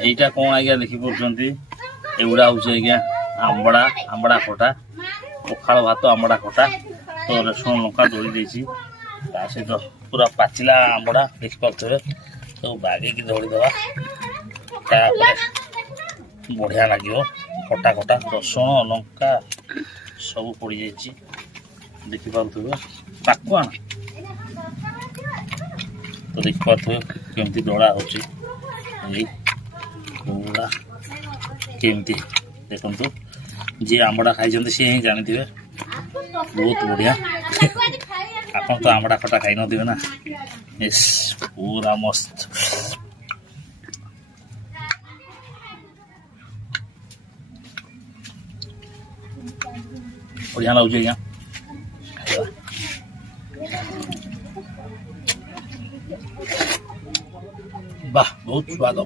এইটা কোন আজ্ঞা দেখি পড়ুଛନ୍ତି এগুড়া হচ্ছে আজ্ঞা আম্বড়া খটা পখাଳ ଭାତ ଆମ୍ବଡ଼ା ଖଟା ତ ରସୁଣ ଲଙ୍କା ଦଳି ଦେଇଛି ତା ସହିତ ପୁରା ପାଚିଲା ଆମ୍ବଡ଼ା ଦେଖିପାରୁଥିବେ ସବୁ ବାଗେଇକି ଦଳିଦେବା ତାପରେ ବଢ଼ିଆ ଲାଗିବ ଖଟା ଖଟା ରସୁଣ ଲଙ୍କା ସବୁ ପଡ଼ିଯାଇଛି ଦେଖିପାରୁଥିବେ ପାକୁଆ ତ ଦେଖିପାରୁଥିବେ କେମିତି ଦଳା ହେଉଛି ଏଇ ପୁରା କେମିତି ଦେଖନ୍ତୁ ଯିଏ ଆମ୍ବଡ଼ା ଖାଇଛନ୍ତି ସିଏ ହିଁ ଜାଣିଥିବେ ବହୁତ ବଢ଼ିଆ ଆପଣ ତ ଆମ୍ବଡ଼ା ଖଟା ଖାଇନଥିବେ ନା ଇସ୍ ପୁରା ମସ୍ତ ବଢ଼ିଆ ଲାଗୁଛି ଆଜ୍ଞା ବାহ ବହୁତ ସ୍ୱାଦ